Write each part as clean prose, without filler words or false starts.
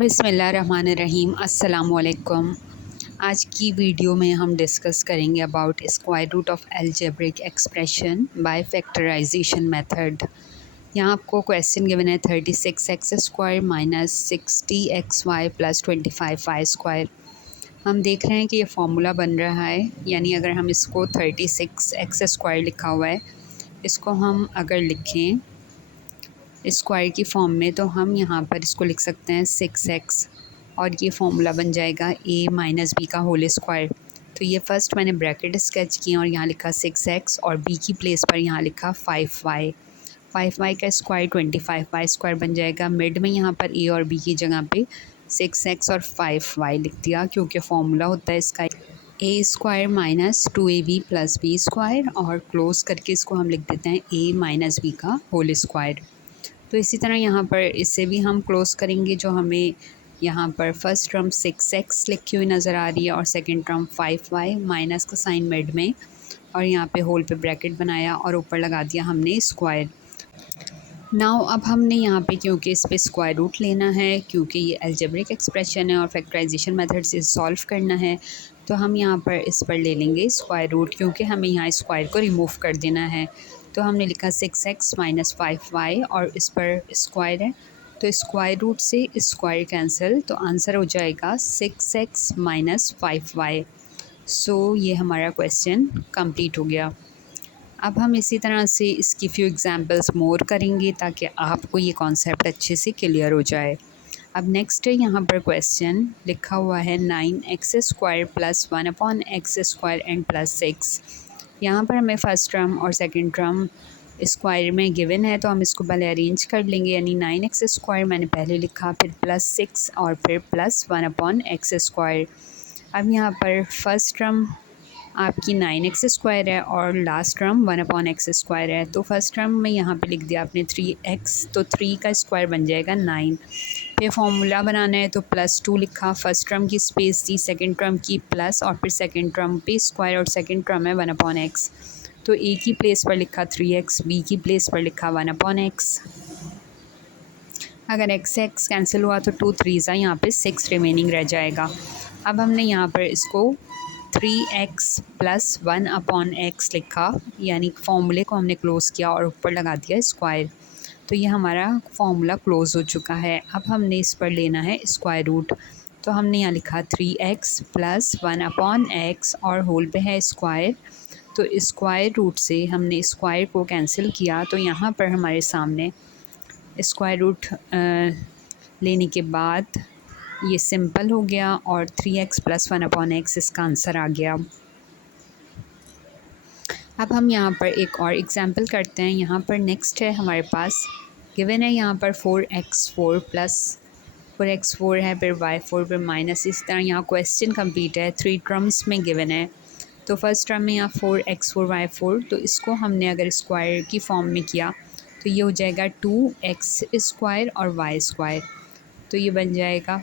बिस्मिल्लाहिर्रहमानिर्रहीम। अस्सलामुअलैकुम। आज की वीडियो में हम डिस्कस करेंगे about square root of algebraic expression by factorisation method. यहाँ आपको क्वेश्चन गिवन है 36x square minus 60xy plus 25y square. हम देख रहे हैं कि ये फार्मूला बन रहा है, यानी अगर हम इसको 36x स्क्वायर लिखा हुआ है, इसको हम अगर लिखें स्क्वायर की फॉर्म में तो हम यहाँ पर इसको लिख सकते हैं 6x और ये फार्मूला बन जाएगा a माइनस बी का होल स्क्वायर। तो ये फर्स्ट मैंने ब्रैकेट स्केच किया और यहाँ लिखा 6x और b की प्लेस पर यहाँ लिखा 5y का स्क्वायर 25y स्क्वायर बन जाएगा। मिड में यहाँ पर a और b की जगह पे 6x और 5y लिख दिया, क्योंकि फार्मूला होता है इसका a square minus 2ab plus B square, और क्लोज करके इसको हम लिख देते हैं a माइनस बी का होल स्क्वायर। तो इसी तरह यहाँ पर इसे भी हम क्लोज़ करेंगे। जो हमें यहाँ पर फर्स्ट टर्म 6x लिखी हुई नज़र आ रही है और सेकंड टर्म 5y, माइनस का साइन मिड में और यहाँ पे होल पे ब्रैकेट बनाया और ऊपर लगा दिया हमने स्क्वायर। नाउ अब हमने यहाँ पे, क्योंकि इस पे स्क्वायर रूट लेना है, क्योंकि ये अलजेब्रिक एक्सप्रेशन है और फैक्टराइजेशन मेथड से सॉल्व करना है, तो हम यहाँ पर इस पर ले लेंगे स्क्वायर रूट, क्योंकि हमें यहाँ स्क्वायर को रिमूव कर देना है। तो हमने लिखा 6x माइनस 5y और इस पर स्क्वायर है, तो स्क्वायर रूट से स्क्वायर कैंसिल, तो आंसर हो जाएगा 6x माइनस 5y। सो ये हमारा क्वेश्चन कंप्लीट हो गया। अब हम इसी तरह से इसकी फ्यू एग्जांपल्स मोर करेंगे ताकि आपको ये कॉन्सेप्ट अच्छे से क्लियर हो जाए। अब नेक्स्ट है, यहाँ पर क्वेश्चन लिखा हुआ है 9x square plus 1/x square and plus 6। यहाँ पर हमें फ़र्स्ट टर्म और सेकंड टर्म स्क्वायर में गिवन है, तो हम इसको पहले अरेंज कर लेंगे। यानी 9x स्क्वायर मैंने पहले लिखा, फिर प्लस 6 और फिर प्लस 1/x स्क्वायर। अब यहाँ पर फर्स्ट टर्म आपकी 9x स्क्वायर है और लास्ट टर्म 1/x स्क्वायर है। तो फर्स्ट टर्म में यहाँ पे लिख दिया आपने 3x, तो 3 का स्क्वायर बन जाएगा 9। फिर फॉर्मूला बनाना है तो +2 लिखा, फर्स्ट टर्म की स्पेस दी, सेकंड टर्म की प्लस और फिर सेकंड टर्म पे स्क्वायर, और सेकंड टर्म है 1/x। तो a की प्लेस पर लिखा 3x, b की प्लेस पर लिखा 1/x। अगर x से x कैंसिल हुआ तो 2 3 यहाँ पे 6 रिमेनिंग रह जाएगा। अब हमने यहाँ पर इसको 3x प्लस 1/x लिखा, यानी फॉर्मूले को हमने क्लोज़ किया और ऊपर लगा दिया स्क्वायर। तो ये हमारा फॉर्मूला क्लोज़ हो चुका है। अब हमने इस पर लेना है स्क्वायर रूट, तो हमने यहाँ लिखा 3x प्लस 1/x और होल पे है स्क्वायर। तो स्क्वायर रूट से हमने स्क्वायर को कैंसिल किया, तो यहाँ पर हमारे सामने स्क्वायर रूट लेने के बाद ये सिंपल हो गया और 3x प्लस 1/x इसका आंसर आ गया। अब हम यहाँ पर एक और एग्जांपल करते हैं। यहाँ पर नेक्स्ट है हमारे पास गिवन है, यहाँ पर 4x4 प्लस 4x4 है, फिर y4 फिर माइनस, इस तरह यहाँ क्वेश्चन कंप्लीट है। 3 टर्म्स में गिवन है, तो फर्स्ट टर्म में यहाँ 4x4 y4, तो इसको हमने अगर स्क्वायर की फॉर्म में किया तो ये हो जाएगा 2x स्क्वायर और y स्क्वायर। तो ये बन जाएगा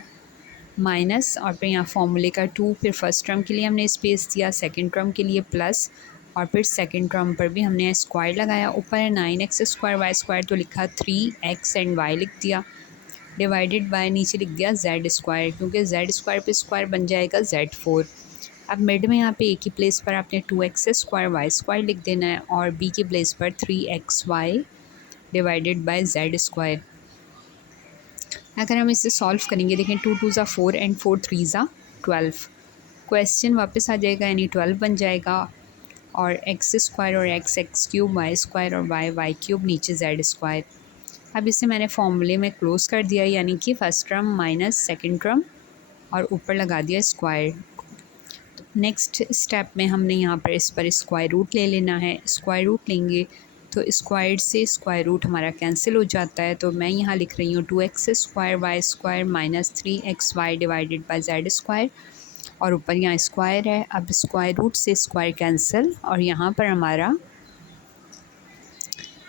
माइनस और फिर यहाँ फॉर्मूले का 2, फिर फर्स्ट टर्म के लिए हमने स्पेस दिया, सेकंड टर्म के लिए प्लस, और फिर सेकंड टर्म पर भी हमने स्क्वायर लगाया। ऊपर है 9x स्क्वायर y स्क्वायर, तो लिखा 3x एंड y लिख दिया, डिवाइडेड बाय नीचे लिख दिया z स्क्वायर, क्योंकि z स्क्वायर पे स्क्वायर बन जाएगा z4। अब मिड में यहाँ पे a की प्लेस पर आपने 2x स्क्वायर y स्क्वायर लिख देना है और b की प्लेस पर 3xy divided bye z square. अगर हम इसे सॉल्व करेंगे, देखें 2 2 4 एंड 4 3 12, क्वेश्चन वापस आ जाएगा, यानी 12 बन जाएगा, और एक्स स्क्वायर और एक्स क्यूब, वाई स्क्वायर और वाई क्यूब, नीचे जेड स्क्वायर। अब इसे मैंने फॉर्मूले में क्लोज़ कर दिया, यानी कि first term minus second term और ऊपर लगा दिया स्क्वायर। तो नेक्स्ट स्टेप में हमने यहाँ पर इस पर स्क्वायर रूट ले लेना है। स्क्वायर रूट लेंगे तो स्क्वायर से स्क्वायर रूट हमारा कैंसिल हो जाता है, तो मैं यहाँ लिख रही हूँ 2x square Y square minus 3xy divided by Z square, और ऊपर यहाँ स्क्वायर है। अब स्क्वायर रूट से स्क्वायर कैंसिल और यहाँ पर हमारा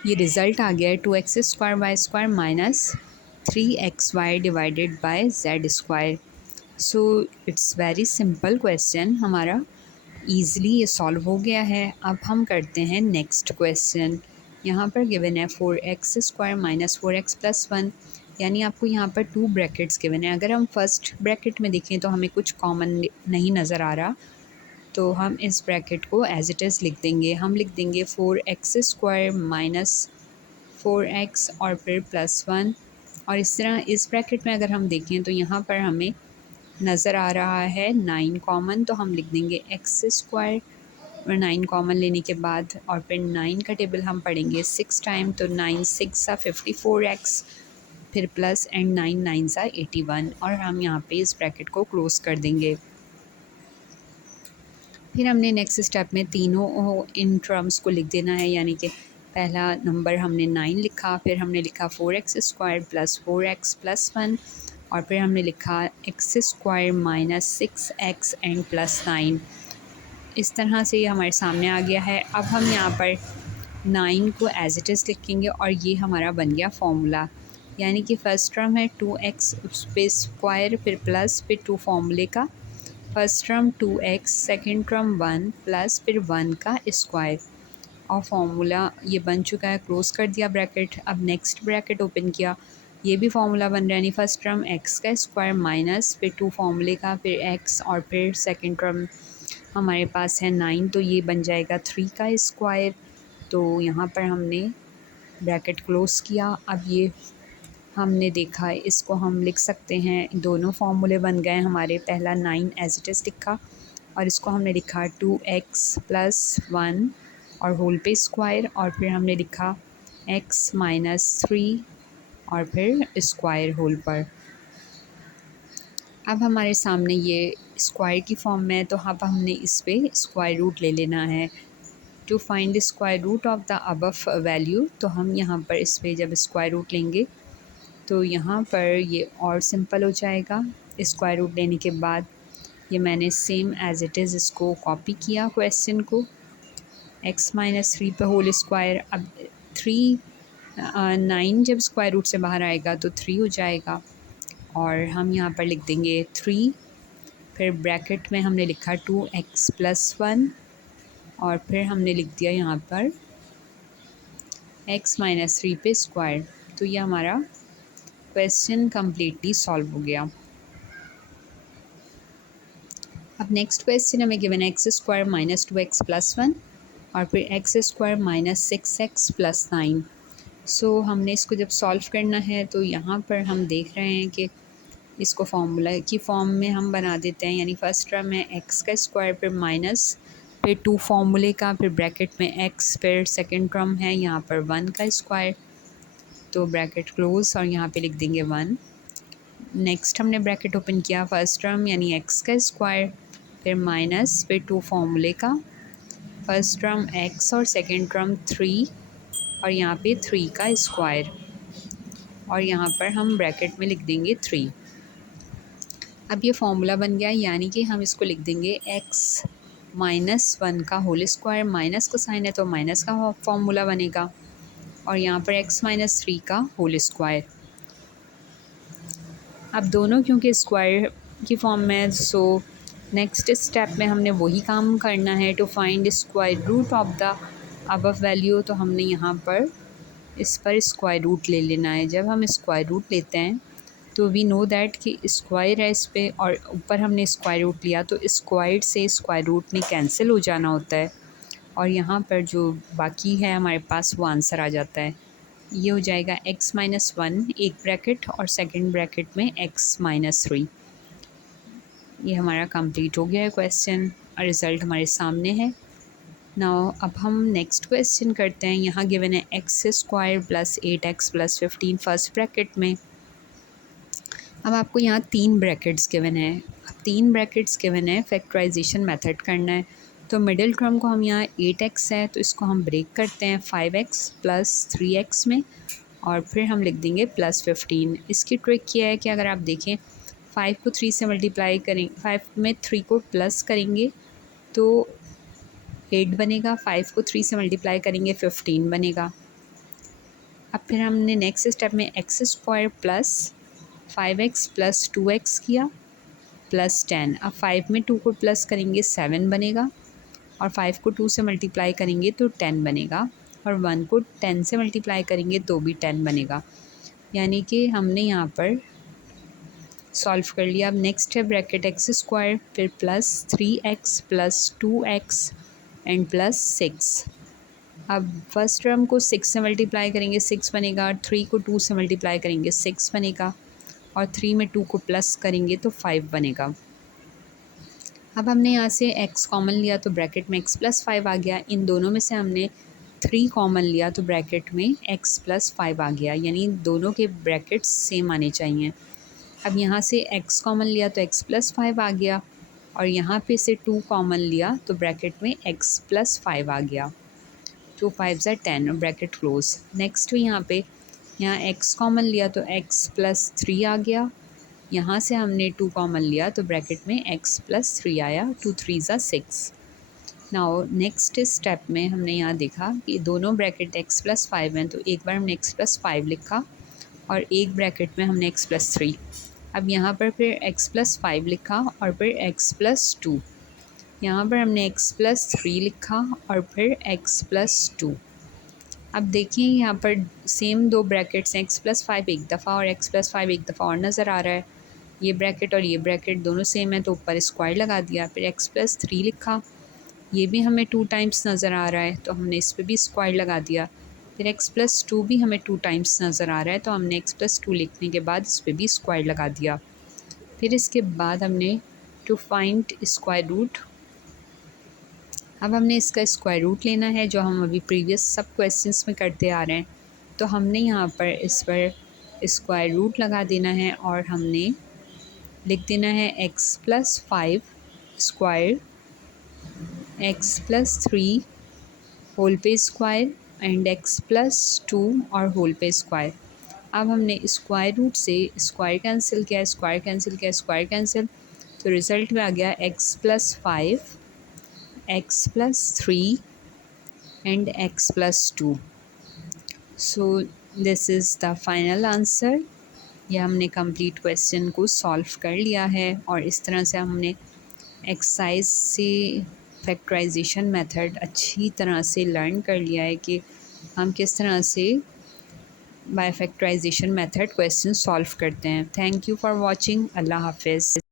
ये रिज़ल्ट आ गया है 2x square Y square minus 3xy divided by Z square. So it's very simple question, हमारा ईज़िली ये सॉल्व हो गया है। अब हम करते हैं नेक्स्ट क्वेश्चन। यहाँ पर गिवन है 4x square minus 4x plus 1। यानी आपको यहाँ पर 2 ब्रैकेट्स गिवन है। अगर हम फर्स्ट ब्रैकेट में देखें तो हमें कुछ कॉमन नहीं नज़र आ रहा, तो हम इस ब्रैकेट को एज इट इज़ लिख देंगे। हम लिख देंगे 4x² माइनस 4x और फिर +1। और इस तरह इस ब्रैकेट में अगर हम देखें तो यहाँ पर हमें नज़र आ रहा है 9 कॉमन, तो हम लिख देंगे x² और 9 कॉमन लेने के बाद और फिर 9 का टेबल हम पढ़ेंगे 6 टाइम, तो 9 6 54x, फिर प्लस एंड 9 9 81, और हम यहाँ पे इस ब्रैकेट को क्लोज़ कर देंगे। फिर हमने नेक्स्ट स्टेप में तीनों इन टर्म्स को लिख देना है, यानी कि पहला नंबर हमने 9 लिखा, फिर हमने लिखा 4x² + 4x + 1, और फिर हमने लिखा x² माइनस 6x एंड +9। इस तरह से ये हमारे सामने आ गया है। अब हम यहाँ पर 9 को एज इट इज़ लिखेंगे और ये हमारा बन गया फॉर्मूला, यानी कि फ़र्स्ट टर्म है 2x उस पे स्क्वायर फिर प्लस फिर 2 फॉर्मूले का, first term 2x, second term 1 plus फिर 1 का स्क्वायर, और फार्मूला ये बन चुका है। क्लोज़ कर दिया ब्रैकेट। अब नेक्स्ट ब्रैकेट ओपन किया, ये भी फार्मूला बन रहा है, यानी फर्स्ट टर्म x का स्क्वायर माइनस फिर 2 फॉर्मूले का फिर x, और फिर सेकेंड टर्म हमारे पास है 9, तो ये बन जाएगा 3 का स्क्वायर। तो यहाँ पर हमने ब्रैकेट क्लोज़ किया। अब ये हमने देखा, इसको हम लिख सकते हैं, दोनों फार्मूले बन गए हमारे। पहला 9 एज इट इज़ लिखा और इसको हमने लिखा 2x + 1 और होल पे स्क्वायर, और फिर हमने लिखा x - 3 और फिर स्क्वायर होल पर। अब हमारे सामने ये स्क्वायर की फॉर्म में है, तो अब हमने इस पे स्क्वायर रूट ले लेना है। To find the square root of the above value, तो हम यहाँ पर इस पे जब स्क्वायर रूट लेंगे तो यहाँ पर ये और सिंपल हो जाएगा। स्क्वायर रूट लेने के बाद ये मैंने सेम एज इट इज़ इसको कॉपी किया क्वेश्चन को, x - 3 पे होल स्क्वायर। अब 9 जब स्क्वायर रूट से बाहर आएगा तो 3 हो जाएगा, और हम यहाँ पर लिख देंगे 3, फिर ब्रैकेट में हमने लिखा 2x + 1, और फिर हमने लिख दिया यहाँ पर x - 3 पे स्क्वायर। तो ये हमारा क्वेश्चन कम्प्लीटली सॉल्व हो गया। अब नेक्स्ट क्वेश्चन हमें गिवन है x² - 2x + 1 और फिर x² - 6x + 9। सो हमने इसको जब सॉल्व करना है तो यहाँ पर हम देख रहे हैं कि इसको फार्मूला की फॉर्म में हम बना देते हैं, यानी फर्स्ट टर्म है x का स्क्वायर फिर माइनस फिर 2 फार्मूले का फिर ब्रैकेट में x, फिर सेकेंड टर्म है यहाँ पर 1 का स्क्वायर, तो ब्रैकेट क्लोज और यहाँ पे लिख देंगे 1। नेक्स्ट हमने ब्रैकेट ओपन किया, फर्स्ट टर्म यानी x का स्क्वायर फिर माइनस फिर 2 फार्मूले का, फर्स्ट टर्म x और सेकेंड टर्म 3 और यहाँ पे 3 का स्क्वायर, और यहाँ पर हम ब्रैकेट में लिख देंगे 3। अब ये फार्मूला बन गया, यानी कि हम इसको लिख देंगे x - 1 का होल स्क्वायर, माइनस का साइन है तो माइनस का फार्मूला बनेगा, और यहाँ पर x - 3 का होल स्क्वायर। अब दोनों क्योंकि स्क्वायर की फॉर्म में है, सो नेक्स्ट स्टेप में हमने वही काम करना है, to find square root of the above value. तो हमने यहाँ पर इस पर स्क्वायर रूट ले लेना है। जब हम स्क्वायर रूट लेते हैं तो वी नो दैट कि स्क्वायर है इस पे और ऊपर हमने स्क्वायर रूट लिया, तो स्क्वायर से स्क्वायर रूट में कैंसिल हो जाना होता है, और यहाँ पर जो बाकी है हमारे पास वो आंसर आ जाता है। ये हो जाएगा x - 1 एक ब्रैकेट और सेकंड ब्रैकेट में x - 3। ये हमारा कंप्लीट हो गया है क्वेश्चन और रिज़ल्ट हमारे सामने है। नाउ अब हम नेक्स्ट क्वेश्चन करते हैं। यहाँ गिवन है x² + 8x + 15 फर्स्ट ब्रैकेट में। अब आपको यहाँ 3 ब्रैकेट्स गिवन है। अब 3 ब्रैकेट्स गिवन है, फैक्टराइजेशन मेथड करना है। तो मिडिल टर्म को हम यहाँ 8x है तो इसको हम ब्रेक करते हैं 5x + 3x में, और फिर हम लिख देंगे +15। इसकी ट्रिक ये है कि अगर आप देखें 5 को 3 से मल्टीप्लाई करें, 5 में 3 को प्लस करेंगे तो 8 बनेगा, 5 को 3 से मल्टीप्लाई करेंगे 15 बनेगा। अब फिर हमने नेक्स्ट स्टेप में x² + 5x + 2x किया +10। अब 5 में 2 को प्लस करेंगे 7 बनेगा, और 5 को 2 से मल्टीप्लाई करेंगे तो 10 बनेगा, और 1 को 10 से मल्टीप्लाई करेंगे तो भी 10 बनेगा। यानी कि हमने यहाँ पर सॉल्व कर लिया। अब नेक्स्ट है ब्रैकेट एक्स स्क्वायर, फिर plus 3x plus 2x and plus 6। अब फर्स्ट टर्म को 6 से मल्टीप्लाई करेंगे 6 बनेगा, 3 को 2 से मल्टीप्लाई करेंगे 6 बनेगा, और 3 में 2 को प्लस करेंगे तो 5 बनेगा। अब हमने यहाँ से x कॉमन लिया तो ब्रैकेट में x प्लस 5 आ गया। इन दोनों में से हमने 3 कॉमन लिया तो ब्रैकेट में x प्लस 5 आ गया, यानी दोनों के ब्रैकेट्स सेम आने चाहिए। अब यहाँ से x कॉमन लिया तो x प्लस 5 आ गया, और यहाँ पे से 2 कॉमन लिया तो ब्रैकेट में x प्लस 5 आ गया। 2 5 ज़ा 10, ब्रैकेट क्लोज। नेक्स्ट यहाँ पे यहाँ x कॉमन लिया तो x प्लस 3 आ गया, यहाँ से हमने 2 कॉमन लिया तो ब्रैकेट में x प्लस 3 आया। 2 3 ज़ा 6। नाउ नेक्स्ट स्टेप में हमने यहाँ देखा कि दोनों ब्रैकेट x प्लस 5 हैं, तो एक बार हमने x प्लस 5 लिखा और एक ब्रैकेट में हमने x प्लस 3। अब यहाँ पर फिर x प्लस 5 लिखा और फिर x प्लस 2। यहाँ पर हमने x प्लस 3 लिखा और फिर x प्लस 2। अब देखिए यहाँ पर सेम दो ब्रैकेट्स हैं, x प्लस 5 एक दफ़ा और x प्लस 5 एक दफ़ा और नज़र आ रहा है। ये ब्रैकेट और ये ब्रैकेट दोनों सेम है तो ऊपर स्क्वायर लगा दिया। फिर x प्लस 3 लिखा, ये भी हमें 2 टाइम्स नज़र आ रहा है तो हमने इस पर भी स्क्वायर लगा दिया। फिर x प्लस 2 भी हमें 2 टाइम्स नज़र आ रहा है तो हमने x प्लस 2 लिखने के बाद इस पर भी स्क्वायर लगा दिया। फिर इसके बाद हमने टू फाइंड स्क्वायर रूट, अब हमने इसका स्क्वायर रूट लेना है जो हम अभी प्रीवियस सब क्वेश्चंस में करते आ रहे हैं। तो हमने यहाँ पर इस पर स्क्वायर रूट लगा देना है और हमने लिख देना है x plus 5 square, x plus 3 whole पे स्क्वायर एंड x प्लस 2 और होल पे स्क्वायर। अब हमने स्क्वायर रूट से स्क्वायर कैंसिल किया, स्क्वायर कैंसिल किया, स्क्वायर कैंसिल, तो रिज़ल्ट में आ गया x plus 5, x plus 3 and x plus 2। So this is the final answer. यह हमने कंप्लीट क्वेश्चन को सॉल्व कर लिया है और इस तरह से हमने एक्सरसाइज से फैक्टराइजेशन मेथड अच्छी तरह से लर्न कर लिया है कि हम किस तरह से by factorisation method question solve करते हैं। Thank you for watching. अल्लाह हाफिज़।